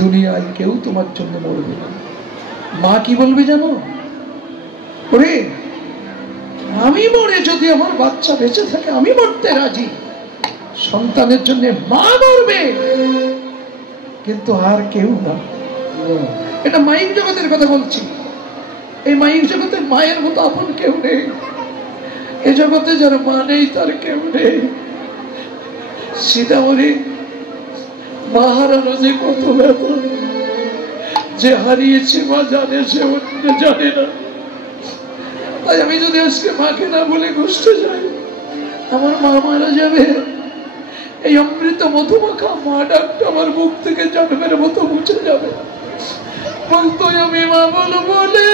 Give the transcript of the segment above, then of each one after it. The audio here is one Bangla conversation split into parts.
দুনিয়ায় কেউ তোমার জন্য মরবে না। মা কি বলবে জানো? ওরে আমি মরে যদি আমার বাচ্চা বেঁচে থাকে আমি মরতে রাজি, সন্তানের জন্য মা মরবে কিন্তু আর কেউ না। এটা মাইক জগতের কথা বলছি। এই মাইক জগতে মায়ের মতো আপন কেউ নেই। এ জগতে যার মা নেই তার কেউ নেই। সীতামণি মা হারানো যে কত ব্যথা, যে হারিয়েছে মা জানে, সে অন্য জানে না। তাই আমি যদি আজকে মাকে না বলে কষ্টে যাই, আমার মা মারা যাবে। এই অমৃত মধুমাখা মা ডাকটা আমার মুখ থেকে জন্মের মতো মুছে যাবে। বলতো আমি মা বলো বলে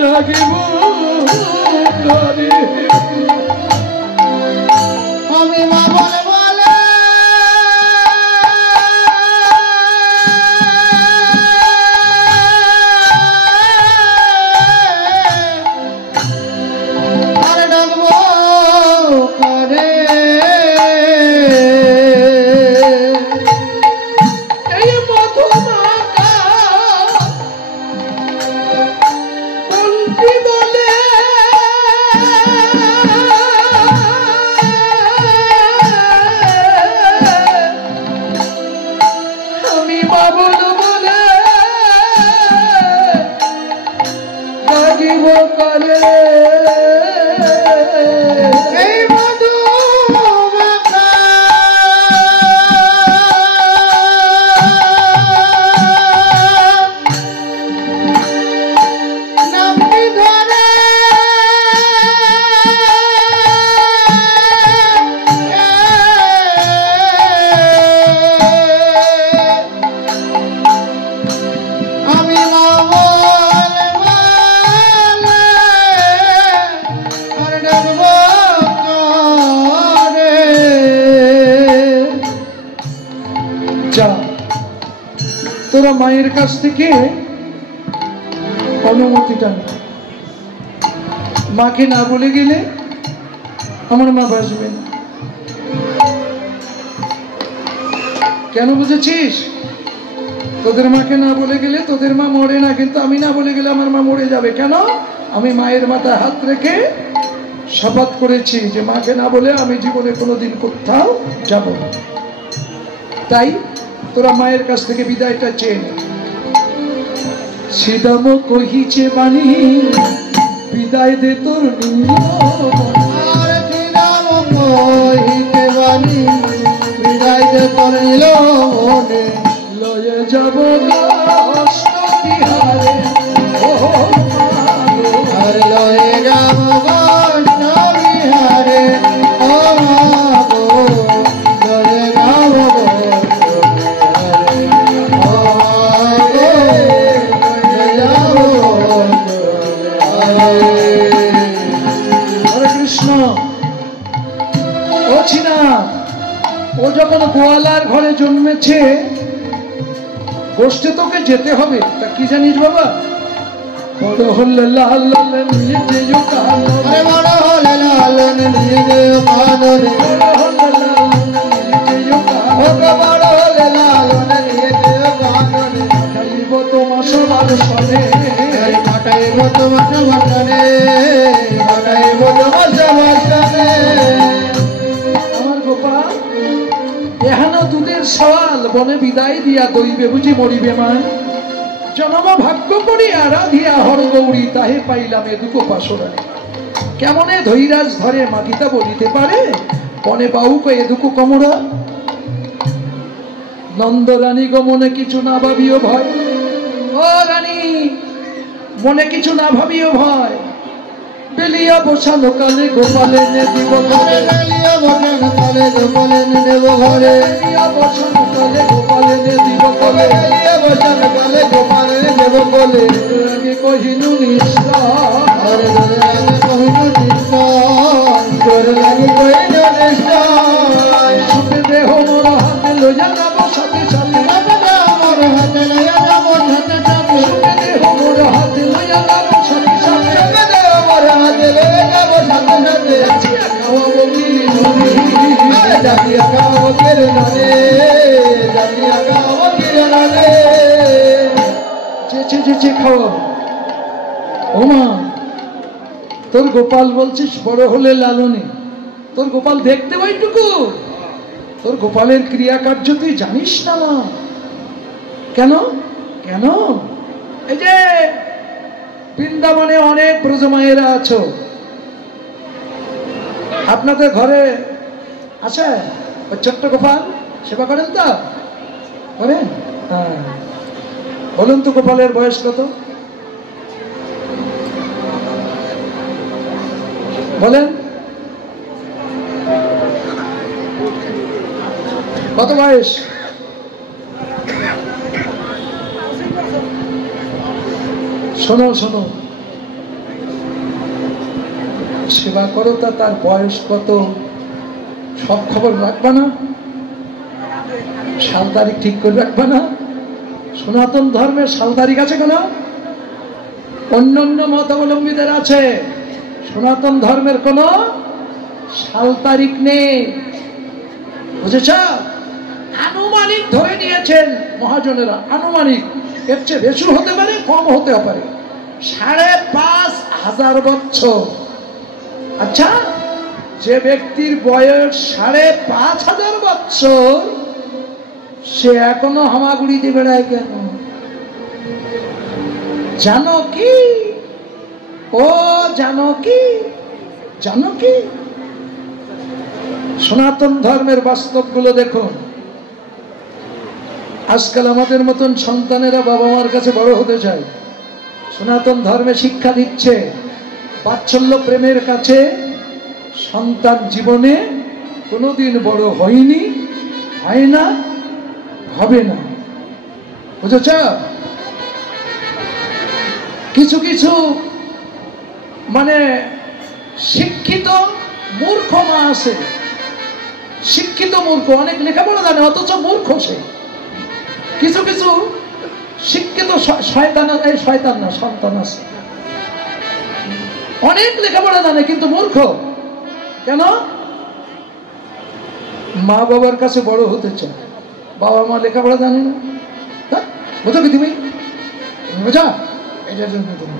ডাকিব আমি মা বলে বলে আর ডাকবো করে। এই মধুমাখা বলবি বলে আমি মা বলো বলে ডাকিব করে। এই মধুমাখা নামটি ধরে আমি মা বলে বলে আর ডাকবো করে। যা তোরা মায়ের কাছ থেকে অনুমতিটা নে। মাকে না বলে গেলে আমার মা বাঁচবে না। কেন বুঝেছিস? তোদের মাকে না বলে গেলে তোদের মা মরে না, কিন্তু আমি না বলে গেলে আমার মা মরে যাবে। কেন? আমি মায়ের মাথায় হাত রেখে শপথ করেছি যে মাকে না বলে আমি জীবনে কোনোদিন কোথাও যাব না। তাই তোরা মায়ের কাছ থেকে বিদায়টা চেয়ে নে। শ্রীদাম কহিছে বাণী বিদায় দে তোর আর কি নাম কহিতে বাণী বিদায় দে তোর নীল মনে। লয়ে যাব অষ্ট বিহারে ও আর লয়ে যাব গণ্য বিহারে ও মা গো, লয়ে যাব গণ্য বিহারে ও মা গো, লয়ে যাব গণ্য বিহারে। হরে কৃষ্ণ। ও ছিনা, ও যখন গোয়ালার ঘরে জন্মেছে গোষ্ঠে তোকে যেতে হবে। তা কি জানিস বাবা? বড় হলে লাল লাল নিয়ে যেও কালো, আরে বড় হলে লালন নিয়ে যেও কাননে, বড় হলে লাল নিয়ে যেও কালো, ও গো বড় হলে লালন নিয়ে যেও কাননে। খাইব তোমার সবার সনে, কাটাইব তোমার সমানে, কাটাইব তোমার সমানে। আমার গোপাল এহানো দুধের সওয়াল বনে বিদায় দিয়া দইবে বুঝি মরিবে মা। জনম ভাগ্য করিয়া রাধিয়া হর গৌরী তাহে পাইলাম এ দুঃখ পাশরা। কেমনে ধৈরাজ ধরে মাগিতা বলিতে পারে বনে বাউক এ দুঃখ কমরা। নন্দ রানী গো মনে কিছু না ভাবিও ভয়, ও রানী মনে কিছু না ভাবিও ভয়। বেলিয়া বসানো কালে গোপালে নে দিব আরে বেলিয়া বসান কালে গোপালে নেব ঘরে, বেলিয়া বসানো কালে গোপালে নে দিব কলে বেলিয়া বসান কালে গোপালে নেব কোলে। আগে কহিনু নিশ্চয় আরে ধরে আগে কহিনু নিশ্চয়, ধরে লাগে কহিনু নিশ্চয়। সুখে দেহ মোর হাতে লইয়া যাব সাথে সাথে, আমার হাতে লইয়া যাব সাথে সাথে, সুখে দেহ মোর হাতে লইয়া যাব সাথে সাথে। আমার হাতে লইয়া যাব সাথে সাথে। খাওয়াবো কি জাতিয়া কাবকের নারে জাতিয়া কাবকের নারে চেঁচে খাওয়াবো। ও মা, তোর গোপাল বলছিস বড় হলে লালনে, তোর গোপাল দেখতে ওইটুকু, তোর গোপালের ক্রিয়াকার্য তুই জানিস না মা? কেন কেন? এই যে বৃন্দাবনে অনেক ব্রজমায়েরা আছো, আপনাদের ঘরে আছে ওই ছোট্ট গোপাল, সেবা করেন তো? করেন? হ্যাঁ, বলুন তো গোপালের বয়স কত? বলেন কত বয়স? শোনো শোনো, সেবা করো তা তার বয়স কত সব খবর রাখবা না? সাল তারিখ ঠিক করে রাখবা না? সনাতন ধর্মের সাল তারিখ আছে কেন? অন্যান্য মতাবলম্বীদের আছে, সনাতন ধর্মের কোন সাল তারিখ নেই, বুঝেছ? আনুমানিক ধরে নিয়েছেন মহাজনেরা, আনুমানিক, এর চেয়ে বেশি হতে পারে, কম হতে পারে, 5,500 বছর। আচ্ছা, যে ব্যক্তির বয়স 5,500 বছর, সে এখনো হামাগুড়িতে বেড়ায় কেন? জানো কি? ও জানো কি? জানো কি? সনাতন ধর্মের বাস্তব গুলো দেখো। আজকাল আমাদের মতন সন্তানেরা বাবা মার কাছে বড় হতে চায়, সনাতন ধর্মে শিক্ষা দিচ্ছে বাৎসল্য প্রেমের কাছে সন্তান জীবনে কোনোদিন বড় হয়নি, হয় না, হবে না, বুঝেছ? কিছু কিছু মানে শিক্ষিত মূর্খ মা আছে, শিক্ষিত মূর্খ, অনেক লেখাপড়া জানে অথচ মূর্খ সে। কিছু কিছু শিক্ষিত শয়তান, এই শয়তান না, সন্তান আছে, অনেক লেখাপড়া জানে কিন্তু মূর্খ। কেন? মা বাবার কাছে বড় হতে চায়, বাবা মা লেখাপড়া জানে না, বুঝো কি তুমি? বুঝা? এটার জন্য তুমি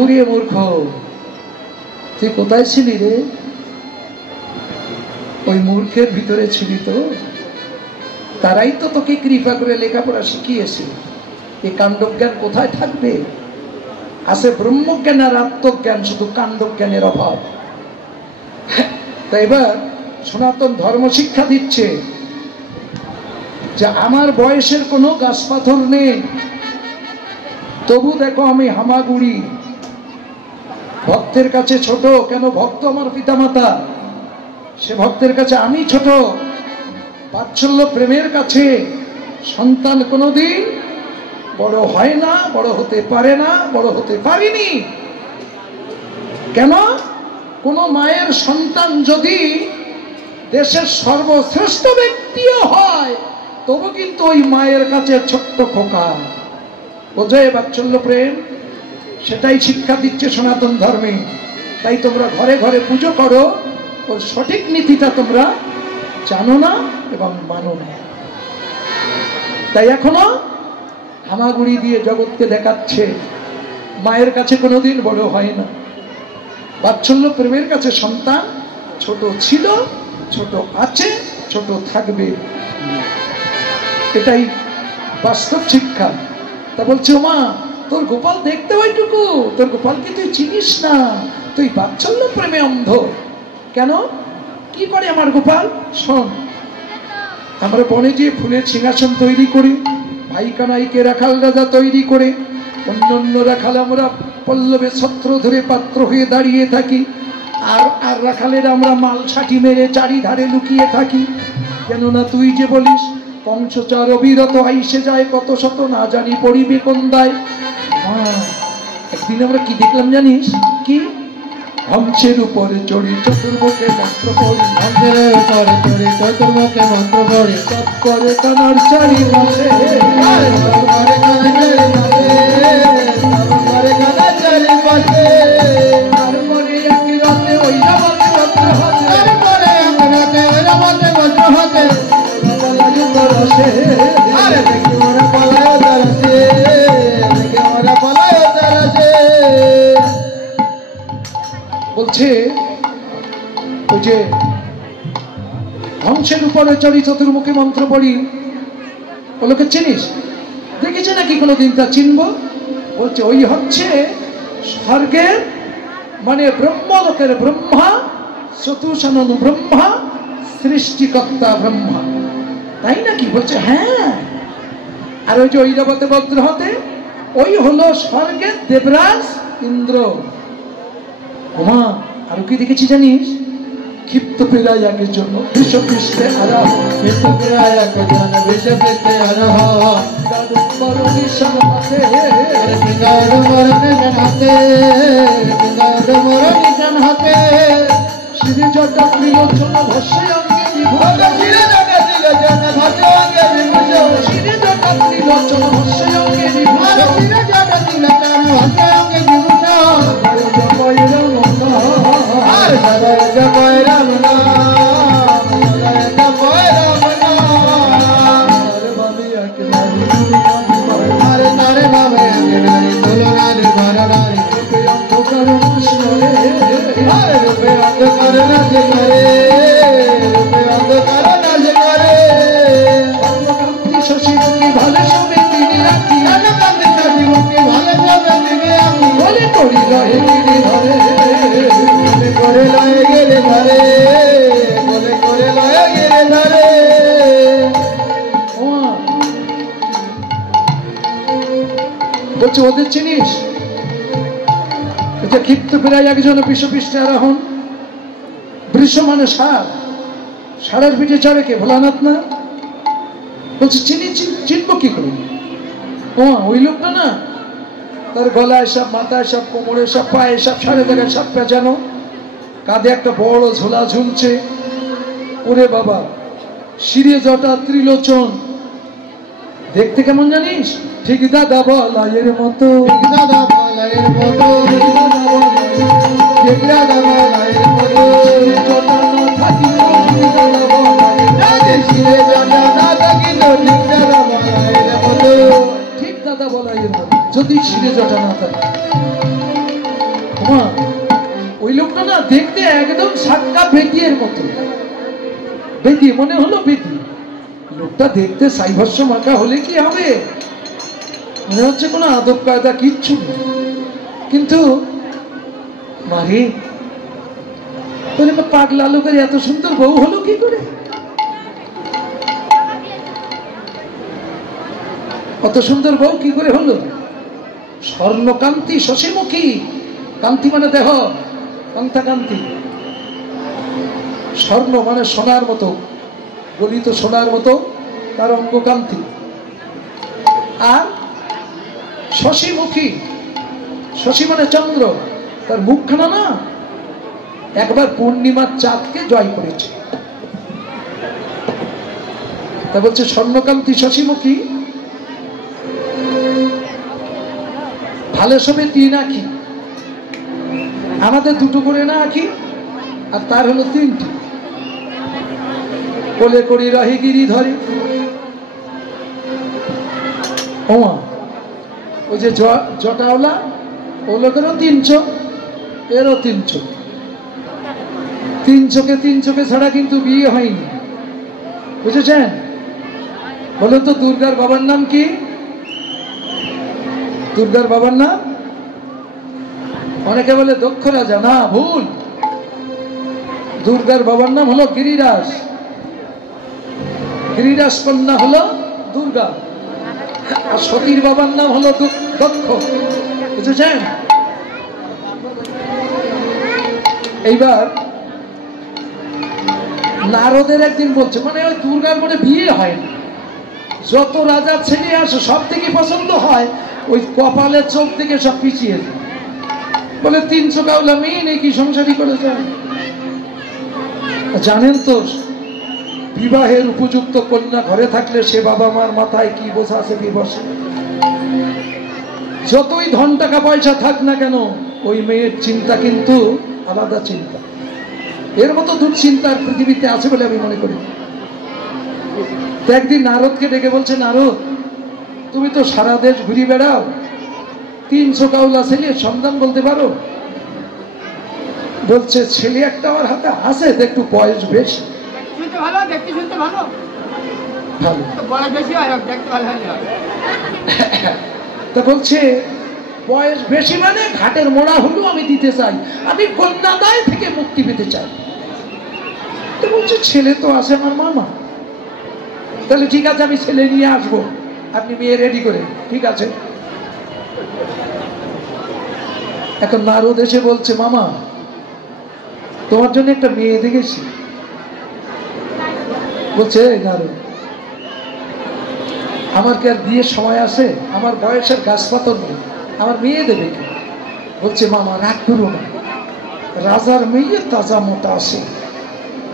উড়িয়ে মূর্খ। তুই কোথায় ছিলি রে? ওই মূর্খের ভিতরে ছিলি তো, তারাই তো তোকে কৃপা করে লেখাপড়া শিখিয়েছে। এই কাণ্ডজ্ঞান কোথায় থাকবে? আছে ব্রহ্মজ্ঞান আর আত্মজ্ঞান, শুধু কাণ্ডজ্ঞানের অভাব। তাই এবার সনাতন ধর্ম শিক্ষা দিচ্ছে যে আমার বয়সের কোনো গাছ পাথর নেই, তবু দেখো আমি হামাগুড়ি, ভক্তের কাছে ছোট। কেন? ভক্ত আমার পিতামাতা, সে ভক্তের কাছে আমি ছোট। বাৎসল্য প্রেমের কাছে সন্তান কোনোদিন বড় হয় না, বড় হতে পারে না, বড় হতে পারিনি। কেন? কোন মায়ের সন্তান যদি দেশের সর্বশ্রেষ্ঠ ব্যক্তিও হয়, তবু কিন্তু ওই মায়ের কাছে ছোট্ট খোকা। বোঝে বাৎসল্য প্রেম? সেটাই শিক্ষা দিচ্ছে সনাতন ধর্মে। তাই তোমরা ঘরে ঘরে পুজো করো, ওর সঠিক নীতিটা তোমরা জানো না এবং মানো না। তাই এখনো হামাগুড়ি দিয়ে জগৎকে দেখাচ্ছে মায়ের কাছে কোনোদিন বড় হয় না। বাৎসল্য প্রেমের কাছে সন্তান ছোট ছিল, ছোট আছে, ছোট থাকবে, এটাই বাস্তব শিক্ষা। তা বলছে ও মা, তোর গোপাল দেখতে ওইটুকু, তোর গোপালকে তুই চিনিস না, তুই বাৎসল্য প্রেমে অন্ধ। কেন? কি করে আমার গোপাল? শোন, আমরা বনে গিয়ে ফুলের সিংহাসন তৈরি করি, ভাই কানাইকে রাখাল রাজা তৈরি করে, অন্য রাখাল আমরা পল্লবে ছত্র ধরে পাত্র হয়ে দাঁড়িয়ে থাকি, আর রাখালের আমরা মাল ছাটি মেরে চারিধারে লুকিয়ে থাকি। কেননা তুই যে বলিস কংসচার অবিরত আইসে যায় কত শত, না জানি পড়িবে কোন দায়। একদিন আমরা কি দেখলাম জানিস? কি? হংসের উপরে চড়ি চতুর্মুখে মন্ত্র পড়ি, হংসের উপরে চড়ি চতুর্মুখে মন্ত্র পড়ি, সব করে কানার চারি পাশে, সব করে কানার চারি পাশে, সব করে কানার চারি পাশে। তারপরে এক রাতে ওই রাতে মন্ত্র হাতে, তারপরে এক রাতে ওই যে ধ্বংসের উপরে চড়ি চতুর্মুখী মন্ত্র পড়ি, ওগুলোকে চিনিস? দেখেছে নাকি কোনোদিন? তা চিনবো? বলছে ওই হচ্ছে স্বর্গের মানে ব্রহ্মলোকের ব্রহ্মা, চতুষানন ব্রহ্মা, সৃষ্টিকর্তা ব্রহ্মা, তাই নাকি? বলছে হ্যাঁ। আর ওই যে ঐরাবতে বজ্রহতে ওই হলো স্বর্গের দেবরাজ ইন্দ্র। ওমা আর কি দেখেছি জানিস? ক্ষিপ্ত পিরায়াকের জন্য বিশ্বপৃষ্ঠে আরোহ, ক্ষিপ্ত পিরায়াকের জন্য বিশ্বপৃষ্ঠে আরোহ, দাদুম্বর নিশান হাতে, দাদুম্বর নিশান হাতে, দাদুম্বর নিশান হাতে, শ্রী জটা ত্রিলোচন ভস্যে অঙ্গে বিভূষণ, শ্রী জটা ত্রিলোচন ভস্যে অঙ্গে বিভূষণ, শ্রী জটা ত্রিলোচন ভস্যে অঙ্গে বিভূষণ, শ্রী জটা ত্রিলোচন ভস্যে অঙ্গে বিভূষণ, জয় রাম আর সদয় জয় রাম নাম, সদয় জয় রাম নাম, আরে বাবি আকে নারী আরে নারে বাবে আকে নারী তুলনার ঘর নারী, রূপে অন্ধকার নাশ করে, আরে রূপে অন্ধকার নাশ করে, রূপে অন্ধকার নাশ করে, কান্তি শশীমুখী ভালো সবে তিনি রাখি, কান্তি শশীমুখী ভালো সবে তিনি রাখি, বলে করি রহে গিরি ধরে, বলে করে লয়ে গেলে ধরে, বলে করে লয়ে গেলে ধরে। বলছে ওদের চিনিস? এটা ক্ষিপ্ত প্রায় একজন বিশ্বপৃষ্ঠে আরোহণ। বৃষ মানে ষাঁড়, ষাঁড়ের পিঠে চড়ে কে? ভোলানাথ না? বলছে চিনি, চিনবো কি করে? ওই লোকটা না, তার গলায় সব, মাথায় সব, কোমরে সব, পায়ে সব, সাড়ে জায়গায় সব পেঁচানো, কাঁধে একটা বড় ঝোলা ঝুলছে। ওরে বাবা, শিরে জটা ত্রিলোচন, দেখতে কেমন জানিস? ঠিক দাদা বলাইয়ের মতো, ঠিক দাদা বলাইয়ের মতো, ঠিক দাদা বলাইয়ের মতো, জটা না থাকিল ঠিক দাদা বলাইয়ের, শিরে জটা না থাকিল ঠিক দাদা বলাইয়ের মতো, ঠিক দাদা বলাইয়ের মতো, যদি শিরে জটা না থাকে। ওই লোকটা না দেখতে একদম সাক্ষাৎ বেদিয়ের মতো, বেদি মনে হলো বেদি। লোকটা দেখতে সাইভস্য মাখা হলে কি হবে? মনে হচ্ছে কোনো আদব কায়দা কিচ্ছু নেই। কিন্তু মারে পাগলা লোকের এত সুন্দর বউ হলো কি করে? কত সুন্দর বউ কি করে হলো? স্বর্ণকান্তি শশীমুখী, কান্তি মানে দেহ, কান্তা কান্তি, স্বর্ণ মানে সোনার মতো, গলিত সোনার মতো তার অঙ্গ কান্তি, আর শশীমুখী, শশী মানে চন্দ্র, তার মুখখানা না একবার পূর্ণিমার চাঁদকে জয় করেছে। তা বলছে স্বর্ণকান্তি শশীমুখী, ভালো সবে তিন আঁখি, আমাদের দুটো করে না আঁখি, আর তার হলো তিনটি। কোলে করি রহে গিরি ধরে, ওমা ওই যে জটাওলা, ও লোকেরও 3 চোখ, এরও 3 চোখ, 3 চোখে ছাড়া কিন্তু বিয়ে হয়নি, বুঝেছেন? বলুন তো দুর্গার বাবার নাম কি? দুর্গার বাবার নাম অনেকে বলে দক্ষ রাজা, না, ভুল। দুর্গার বাবার নাম হলো গিরিরাজ, গিরিরাজ কন্যা হলো দুর্গা, আর সতীর বাবার নাম হলো দক্ষ, বুঝেছেন? এইবার নারদের একদিন বলছে, মানে ওই দুর্গার মনে বিয়ে হয় না, যত রাজার ছেলে আসে সব থেকে পছন্দ হয়, ওই কপালের চোখ থেকে সব পিছিয়ে যায়। বলে 3 চোখাওলা মেয়ে নাকি সংসারী করেছে। জানেন তো বিবাহের উপযুক্ত কন্যা ঘরে থাকলে সে বাবা মার মাথায় কি বোঝা আছে কি বসে। যতই ধন টাকা পয়সা থাক না কেন, ওই মেয়ের চিন্তা কিন্তু আলাদা চিন্তা। এর মতো দুশ্চিন্তার পৃথিবীতে আছে বলে আমি মনে করি। একদিন নারদকে ডেকে বলছে, নারদ তুমি তো সারা দেশ ঘুরি বেড়াও, 3 চোখাওলা ছেলে সন্ধান বলতে পারো? বলছে ছেলে একটা আমার হাতে আছে, একটু বয়স বেশি, ভালো দেখতে শুনতে ভালো, ভালো বয়স বেশি হয়, দেখতে ভালো হয়। তো বলছে বয়স বেশি মানে ঘাটের মোড়া হলো আমি দিতে চাই, আমি কন্যাদায় থেকে মুক্তি পেতে চাই। তো বলছে ছেলে তো আছে আমার মামা, তাহলে ঠিক আছে আমি ছেলে নিয়ে আসবো, আপনি মেয়ে রেডি করে। ঠিক আছে। এখন নারদ এসে বলছে মামা তোমার জন্য একটা মেয়ে দেখেছি। বলছে এই নারদ আমার কি আর বিয়ের সময় আছে, আমার বয়সের গাছপাতর নেই, আমার মেয়ে দেবে কি? বলছে মামা রাগ করো না, রাজার মেয়ে তাজা মোটা আছে,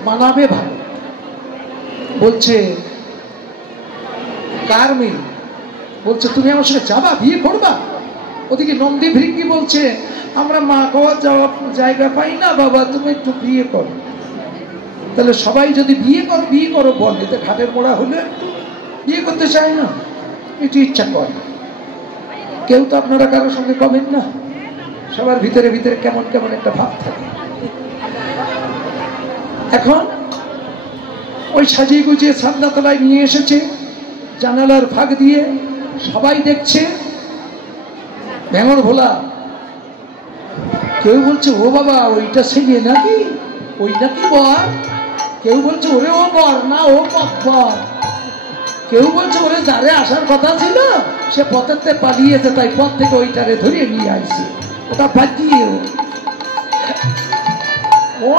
মানাবে ভালো। বলছে কার মেয়ে? বলছে তুমি আমার সঙ্গে যাবা, বিয়ে করবা? ওদিকে নন্দী ভৃঙ্গি বলছে আমরা মা খাওয়ার যাওয়া জায়গা পাই না বাবা, তুমি একটু বিয়ে করো। তাহলে সবাই যদি বিয়ে করো বলে, তো ঘাটের মোড়া হলে একটু বিয়ে করতে চায় না, একটু ইচ্ছা করে। কেউ তো আপনারা কারোর সঙ্গে কবেন না, সবার ভিতরে ভিতরে কেমন কেমন একটা ভাব থাকে। এখন ওই সাজিয়ে গুজিয়ে ছাদনাতলায় নিয়ে এসেছে, জানালার ফাঁক দিয়ে সবাই দেখছে ভেঙর ভোলা। কেউ বলছে ও বাবা ওইটা ছেলে নাকি, ওই নাকি বর। কেউ বলছে ওরে ও বর না, ও বর। কেউ বলছে ওরে যারে আসার কথা ছিল সে পথেতে পালিয়েছে, তাই পথ থেকে ওইটারে ধরিয়ে নিয়ে আসছে, ওটা বাদ দিয়ে।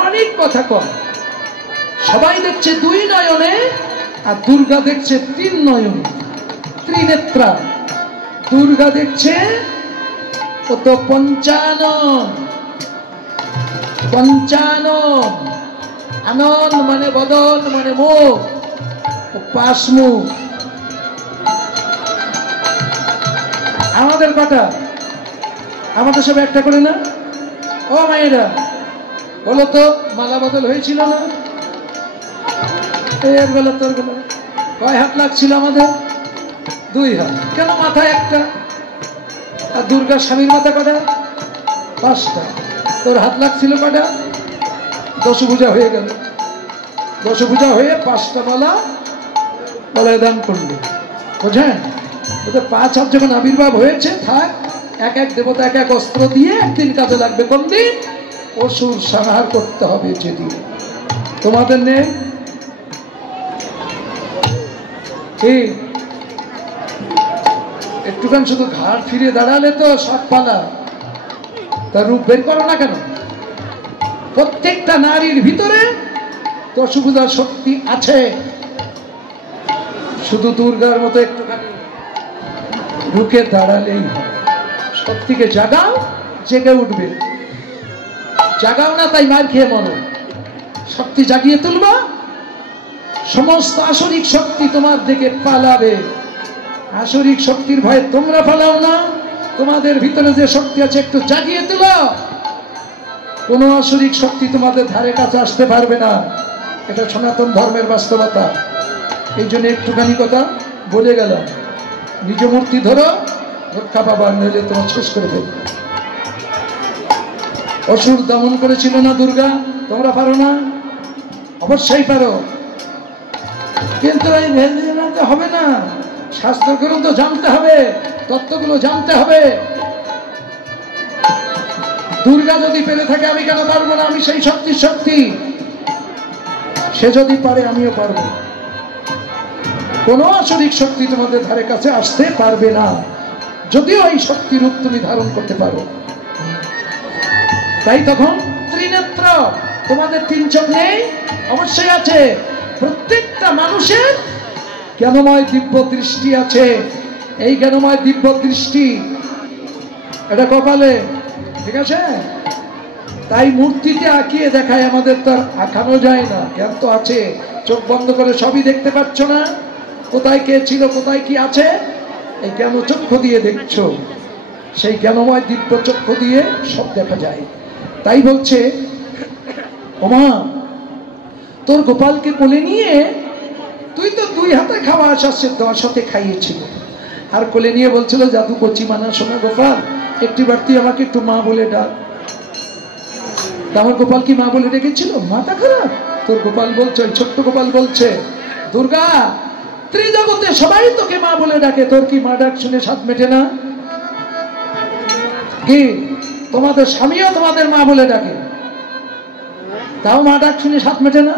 অনেক কথা কর। সবাই দেখছে দুই নয়নে, আর দুর্গা দেখছে তিন নয়নে, ত্রিনেত্রা। দুর্গা দেখছে ও তো পঞ্চানন। পঞ্চানন আনন মানে বদন মানে মুখ, ও পাশ মুখ। আমাদের কটা? আমাদের সব একটা করে না? ও মায়েরা বলো তো মালা বদল হয়েছিল না? এর বেলা তোর বেলা কয় হাত লাগছিল আমাদের? 2 হাত। কেন মাথায় একটা? আর দুর্গার স্বামীর মাথা কটা? 5টা। তোর হাত লাগছিল কটা? দশভুজা হয়ে গেল। দশভুজা হয়ে 5টা মালা গলায় দান করলো। বোঝেন? ওদের 5 হাত যখন আবির্ভাব হয়েছে, থাক এক এক দেবতা এক এক অস্ত্র দিয়ে একদিন কাজে লাগবে। কোন দিন? অসুর সংহার করতে হবে যেদিন। তোমাদের নেই? একটুখান শুধু ঘাড় ফিরে দাঁড়ালে তো সব পালা, তার রূপ বের করো না কেন? প্রত্যেকটা নারীর ভিতরে দশভুজার শক্তি আছে, শুধু দুর্গার মতো একটুখানি রুখে দাঁড়ালেই হয়। শক্তিকে জাগাও, জেগে উঠবে। জাগাও না তাই মার খেয়ে মরো। শক্তি জাগিয়ে তুলবা, সমস্ত আসরিক শক্তি তোমার দিকে পালাবে। আসরিক শক্তির ভয়ে তোমরা পালাও না, তোমাদের ভিতরে যে শক্তি আছে একটু জাগিয়ে তুলো। কোন আসরিক শক্তি তোমাদের ধারে কাছে আসতে পারবে না, এটা সনাতন ধর্মের বাস্তবতা। এই জন্য একটুখানি কথা বলে গেলাম, নিজ মূর্তি ধরো, রক্ষা পাবার, নইলে তোমার শেষ করে দেবে। অসুর দমন করেছিল না দুর্গা? তোমরা পারো না? অবশ্যই পারো, কিন্তু এই ভেবে জানাতে হবে না, শাস্ত্রগুলো তো জানতে হবে, তত্ত্বগুলো জানতে হবে। দুর্গা যদি পেরে থাকে আমি কেন পারবো না? আমি সেই শক্তির শক্তি, সে যদি পারে আমিও পারবো। কোন আসরিক শক্তি তোমাদের ধারে কাছে আসতে পারবে না, যদিও এই শক্তি রূপ তুমি ধারণ করতে পারো। তাই তখন ত্রিনেত্র, তোমাদের 3 চোখ নেই? অবশ্যই আছে। প্রত্যেকটা মানুষের জ্ঞানময় দিব্য দৃষ্টি আছে। এই জ্ঞানময় দিব্য দৃষ্টি এটা কপালে, ঠিক আছে? তাই মূর্তিতে আঁকিয়ে দেখায়, আমাদের তো আঁকানো যায় না, জ্ঞান তো আছে। চোখ বন্ধ করে সবই দেখতে পাচ্ছ না, কোথায় কে ছিল, কোথায় কি আছে, এই জ্ঞান চক্ষু দিয়ে দেখছো। সেই জ্ঞানময় দিব্য চক্ষু দিয়ে সব দেখা যায়। তাই বলছে ওমা তোর গোপালকে কোলে নিয়ে তুই তো 2 হাতে খাওয়া আসাচ্ছে, 10 হাতে খাইয়েছিল। আর কোলে নিয়ে বলছিল জাদু কচি মানা শোনা গোপাল, একটি বার তুই আমাকে একটু মা বলে ডাক। তা আমার গোপাল কি মা বলে রেখেছিল? মাথা খারাপ তোর? গোপাল বলছে, ছোট্ট গোপাল বলছে, দুর্গা ত্রিজগতে সবাই তোকে মা বলে ডাকে, তোর কি মা ডাক শুনে স্বাদ মেটে না? কি তোমাদের স্বামীও তোমাদের মা বলে ডাকে, তাও মা ডাক শুনে স্বাদ মেটে না?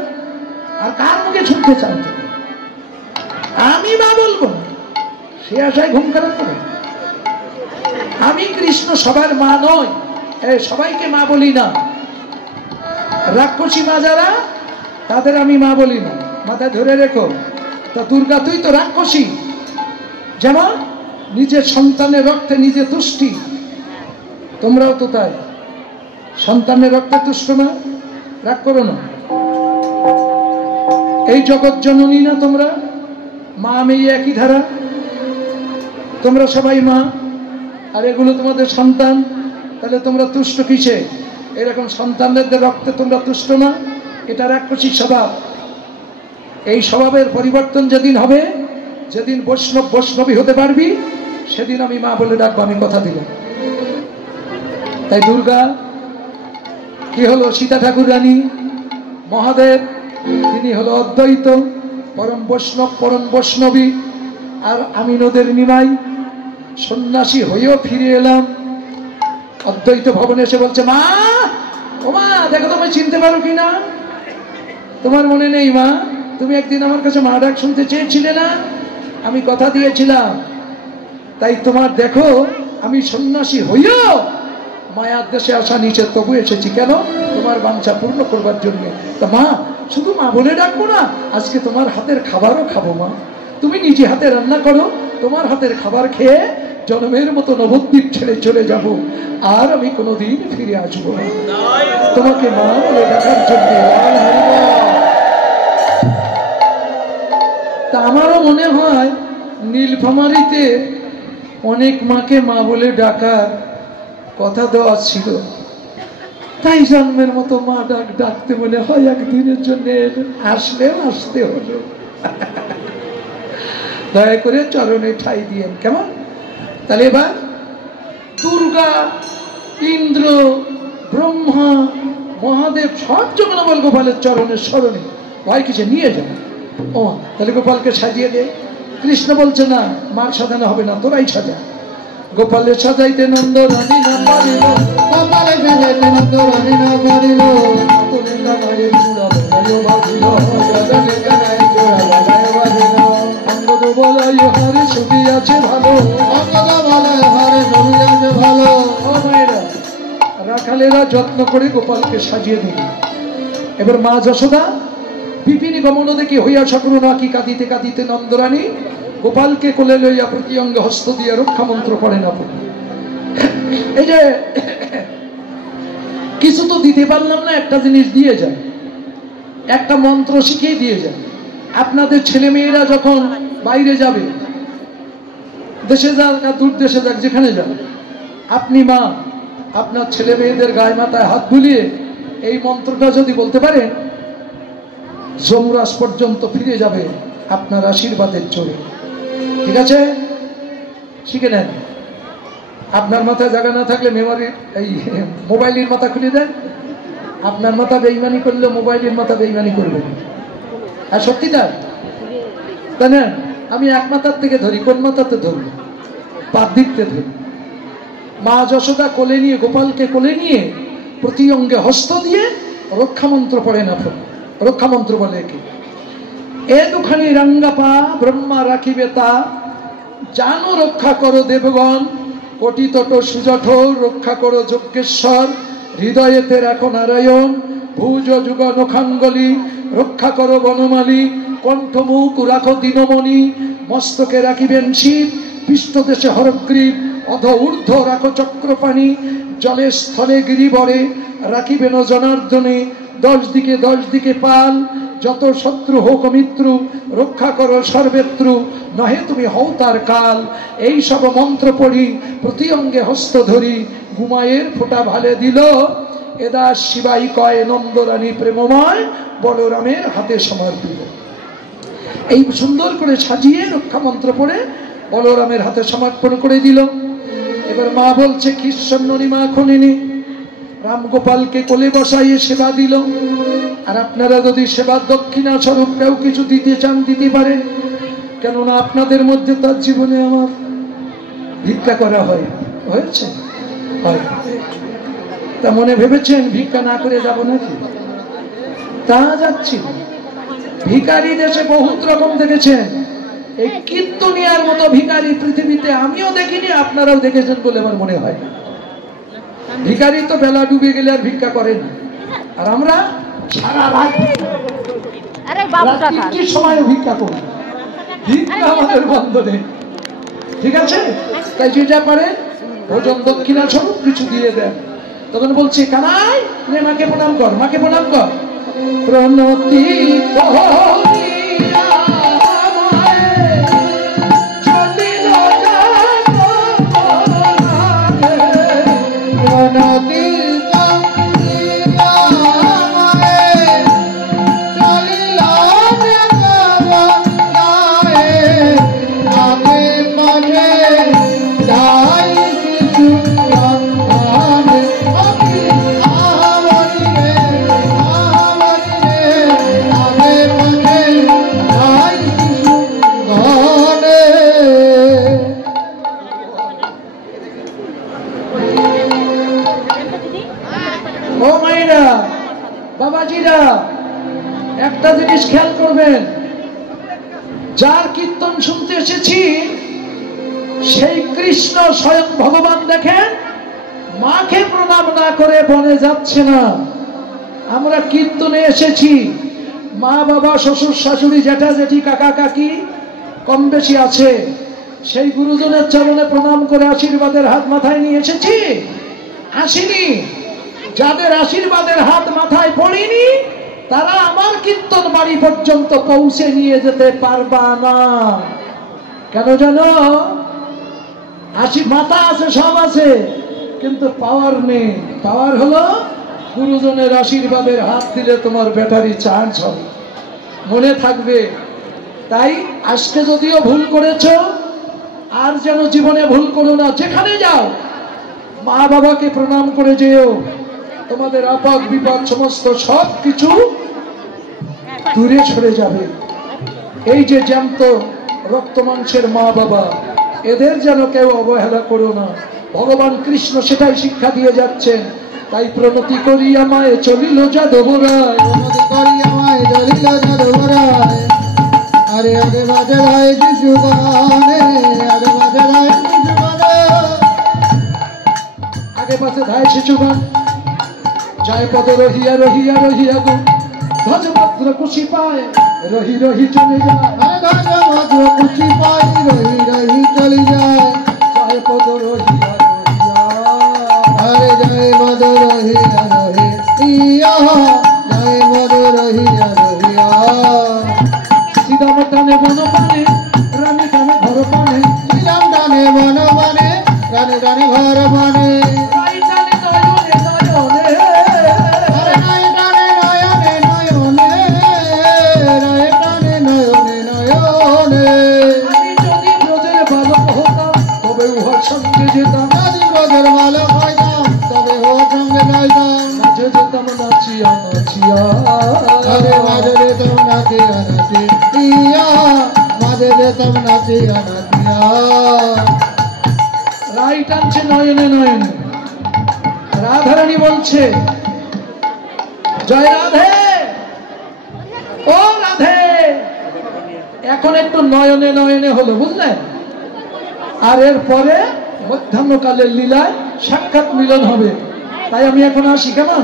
আর কার মুখে শুনতে চাও তুমি? আমি মা বলবো না, সে আশায় ঘুম খারাপ করে। আমি কৃষ্ণ সবার মা নয়, সবাইকে মা বলি না। রাক্ষসী মা যারা, তাদের আমি মা বলি না, মাথায় ধরে রেখো। তা দুর্গা তুই তো রাক্ষসী, যেমন নিজের সন্তানের রক্তে নিজে তুষ্টি, তোমরাও তো তাই। সন্তানের রক্তে তুষ্ট না? রাগ করো না। এই জগৎ জননী না তোমরা? মা মেয়ে একই ধারা, তোমরা সবাই মা, আর এগুলো তোমাদের সন্তান। তাহলে তোমরা তুষ্ট কিসে? এরকম সন্তানদের রক্তে তোমরা তুষ্ট না? এটা রাক্ষসী স্বভাব। এই স্বভাবের পরিবর্তন যেদিন হবে, যেদিন বৈষ্ণবী হতে পারবি, সেদিন আমি মা বলে ডাকবো, আমি কথা দিলাম। তাই দুর্গা কি হলো? সীতা ঠাকুর রানী, মহাদেব তিনি হলো অদ্বৈত, পরম বৈষ্ণব, পরম বৈষ্ণবী। আর আমি নদের নিমাই সন্ন্যাসী হয়েও ফিরে এলাম। অদ্বৈত ভবনে এসে বলছে, মা ও মা, দেখো তোমায় চিনতে পারো কিনা? তোমার মনে নেই মা, তুমি একদিন আমার কাছে মা ডাক শুনতে চেয়েছিলে না? আমি কথা দিয়েছিলাম। তাই তোমার দেখো, আমি সন্ন্যাসী হইও মায়ার দেশে আসা নিচে, তবু এসেছি। কেন? তোমার বাঞ্ছা পূর্ণ করবার জন্য। তা মা, শুধু মা বলে ডাকবো না, আজকে তোমার হাতের খাবারও খাবো মা। তুমি নিজে হাতে রান্না করো, তোমার হাতের খাবার খেয়ে জন্মের মতো নবদ্বীপ ছেড়ে চলে যাব, আর আমি কোনোদিন ফিরে আসবো না তোমাকে মা বলে ডাকার জন্য। তা আমারও মনে হয় নীলফামারীতে অনেক মাকে মা বলে ডাকার কথা দেওয়া ছিল, তাই জন্মের মতো মা ডাকতে মনে হয় একদিনের জন্য আসলেও আসতে হলো। দয়া করে চরণে ঠাই দিয়েন, কেমন? তাহলে এবার দুর্গা, ইন্দ্র, ব্রহ্মা, মহাদেব সব যখন আমার গোপালের চরণের স্মরণে, ভয় কিছু নিয়ে যাবে। ও তাহলে গোপালকে সাজিয়ে দে। কৃষ্ণ বলছে না, মার সাজানো হবে না, তোরাই সাজা। গোপালের সাজাইতে নন্দ রানী না পারিল, গোপালের সাজাইতে নন্দ রানী না পারিল, তোরে গানায় চূড়া বাজায় বাজিল, তোরে গানায় চূড়া বাজায় বাজিল। অঙ্গদ বলাই হারে ছবি আছে ভালো, অঙ্গদ বলাই হারে ছবি আছে ভালো। ও মায়েরা, রাখালেরা যত্ন করে গোপালকে সাজিয়ে দিল। এবার মা যশোদা বিপিনী গমন দেখি হইয়া সকল নাকি কাঁদিতে কাঁদিতে নন্দরানী গোপালকে কোলে লইয়া প্রতি অঙ্গে হস্ত দিয়ে রক্ষা মন্ত্র পড়েন। আপন এই যে কিছু তো দিতে পারলাম না, একটা জিনিস দিয়ে যায়, একটা মন্ত্র শিখিয়ে দিয়ে যায়। আপনাদের ছেলে মেয়েরা যখন বাইরে যাবে, দেশে যাক আর দূর দেশে যাক, যেখানে যান, আপনি মা আপনার ছেলে মেয়েদের গায়ে মাথায় হাত বুলিয়ে এই মন্ত্রটা যদি বলতে পারেন, যমরাজ পর্যন্ত ফিরে যাবে আপনার আশীর্বাদের জোরে। ঠিক আছে? শিখে নেন। আপনার মাথায় জায়গা না থাকলে মেমোরি, এই মোবাইলের মাথা খুলে দেন। আপনার মাথা বেইমানি করলে মোবাইলের মাথা বেইমানি করবে। আর সত্যি তাই না? আমি এক মাথার থেকে ধরি, কোন মাথাতে ধরবো? পাত দিকতে ধরি। মা যশোদা কোলে নিয়ে, গোপালকে কোলে নিয়ে প্রতি অঙ্গে হস্ত দিয়ে রক্ষা মন্ত্র পড়েন। আপন রক্ষা মন্ত্র বলে কি? এ দুখানি রাঙ্গাপা ব্রহ্মা রাখিবে তা, জানো রক্ষা করো দেবগণ, কোটি তট সুজঠ রক্ষা করো যজ্ঞেশ্বর, হৃদয়েতে রাখো নারায়ণ, ভুজ যুগ নখাঙ্গলি রক্ষা করো বনমালী, কণ্ঠমুখ রাখো দীনমণি, মস্তকে রাখিবেন শিব, পৃষ্ঠদেশে হরগ্রীব, অধ ঊর্ধ্ব রাখো চক্রপাণি, জলে স্থলে গিরিবরে রাখিবেন জনার্দনে, 10 দিকে পাল, যত শত্রু হোক মিত্র রক্ষা করো সর্বেত্রু, নহে তুমি হও তার কাল। এই সব মন্ত্র পড়ি প্রতি অঙ্গে হস্ত ধরি, ঘুমায়ের ফোঁটা ভালে দিল, এদা শিবাই কয় নন্দরানী প্রেমময়, বলরামের হাতে সমর্পিত। এই সুন্দর করে সাজিয়ে রক্ষা মন্ত্র পড়ে বলরামের হাতে সমর্পণ করে দিল। এবার মা বলছে, কৃষ্ণনী মা খনিনি রামগোপালকে কোলে বসাইয়ে সেবা দিল। আর আপনারা যদি সেবার দক্ষিণা স্বরূপ কেউ কিছু দিতে চান দিতে পারেন, কেননা আপনাদের মধ্যে তার জীবনে আমার ভিক্ষা করা হয়েছে হয়। তা মনে ভেবেছেন ভিক্ষা না করে যাব নাকি? তা যাচ্ছি। ভিখারি দেশে বহুত রকম দেখেছেন, এই কীর্তনিয়ার মতো ভিখারি পৃথিবীতে আমিও দেখিনি, আপনারাও দেখেছেন বলে আমার মনে হয়। ভিখারি তো বেলা ডুবে গেলে আর ভিক্ষা করে না, আর আমরা সারা রাত তিনটির সময় ভিক্ষা করি। ভিক্ষা আমাদের বন্ধ নেই, ঠিক আছে? তাই যে যা পারে ভোজন দক্ষিণা স্বরূপ কিছু দিয়ে দেন। তখন বলছি, কানাই নে মাকে প্রণাম কর, মাকে প্রণাম কর। প্রণতি বাবাজিরা, একটা জিনিস খেয়াল করবেন, যার কীর্তন শুনতে এসেছি সেই কৃষ্ণ স্বয়ং ভগবান দেখেন মাকে প্রণাম না করে বনে যাচ্ছে না। আমরা কীর্তনে এসেছি, মা বাবা শ্বশুর শাশুড়ি জ্যাঠা জেঠি কাকা কাকি কম বেশি আছে, সেই গুরুজনের চরণে প্রণাম করে আশীর্বাদের হাত মাথায় নিয়ে এসেছি, আসিনি। যাদের আশীর্বাদের হাত মাথায় পড়েনি তারা আমার কীর্তন বাড়ি পর্যন্ত পৌঁছে নিয়ে যেতে পারবা না। কেন জানো? মাথা আছে, সব আছে, কিন্তু পাওয়ার নেই। পাওয়ার হলো গুরুজনের আশীর্বাদের হাত দিলে তোমার ব্যাটারি চার্জ হবে, মনে থাকবে। তাই আজকে যদিও ভুল করেছো, আর যেন জীবনে ভুল করো না। যেখানে যাও মা বাবাকে প্রণাম করে যেও, তোমাদের আপদ বিপদ সমস্ত সব কিছু দূরে সরে যাবে। এই যে জ্যান্ত রক্ত মাংসের মা বাবা, এদের যেন কেউ অবহেলা করো না। ভগবান কৃষ্ণ সেটাই শিক্ষা দিয়ে যাচ্ছেন। তাই প্রণতি করি আমায় চলিল যাদবরায়, প্রণতি করি আমায় চলিল যাদবরায়। আরে আরে বাজে রায় শিশু গানে, আরে বাজে রায় শিশু গানে। আগে পাশে ধায় শিশু গান, যায় পদ রহিয়া রহিয়া রহিয়া গো, ধ্বজমাত্র খুশি পায় রহি রহি চলে যায়। ধ্বজমাত্র খুশি পায় রহি রহি চলে যায়। যায় পদ রহিয়া রহিয়া, আরে যায় পদ রহিয়া রহিয়া, যায় পদ রহিয়া রহিয়া। শ্রীরাম টানে বন পানে, রানী টানে ঘর পানে, শ্রীরাম টানে বন পানে, রানী টানে ঘর পানে। রাই টানে নয়নে নয়নে, আরে রায় টানে নয়নে নয়নে, রায় টানে নয়নে নয়নে। আমি যদি ব্রজের বালক হতাম তবে উহার সঙ্গে যেতাম, যদি ব্রজের বালক হইতাম তবে ওর সঙ্গে যাইতাম। মাঝে যেতাম নাচিয়া নাচিয়া, আরে মাঝে যেতাম নাচিয়া নাচিয়া, মাঝে যেতাম নাচিয়া নাচিয়া। রাই টানছে নয়নে নয়নে। রাধারানী বলছে, জয় রাধে, ও রাধে। এখন একটু নয়নে নয়নে হলো, বুঝলেন? আর এর পরে মধ্যাহ্নকালের লীলায় সাক্ষাৎ মিলন হবে। তাই আমি এখন আসি, কেমন?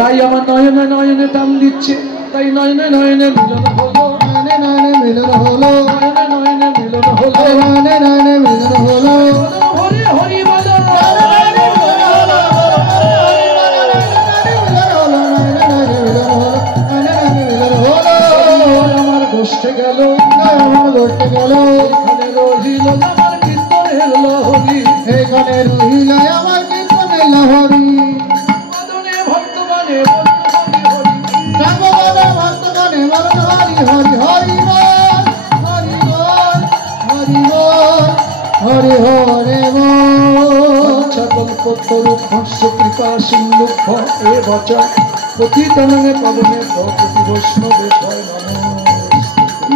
রাই আমার নয়নে নয়নে টান দিচ্ছে, তাই নয়নে নয়নে মিলন হলো, নয়নে নয়নে মিলন হলো, নয়নে নয়নে মিলন হলো, নয়নে নয়নে মিলন হলো। হরি হরি বলো, আমার গোষ্ঠে গেল, আমার গোষ্ঠে গেল, এখানে রহিল আমার কীর্তনের লহরী, এখানে রহিল আমার কীর্তনের লহরী। মদনে ভক্তগণে বন্ধু হরি হরি, রামবাবা ভক্তগণে বলুন হরি হরি হরি বল, হরি বল, হরি বল, হরি হরে বল। বাছা কল্পতরু হর্ষ কৃপা সিন্ধু এ বাচা পতিতাননে পাবনে প্রতি বৈষ্ণবে ভয় নমঃ।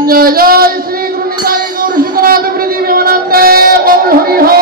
জয় জয় শ্রী গুরু নিতাই গৌর সুতরাং পৃথিবী আনন্দে গৌর হরি হরি।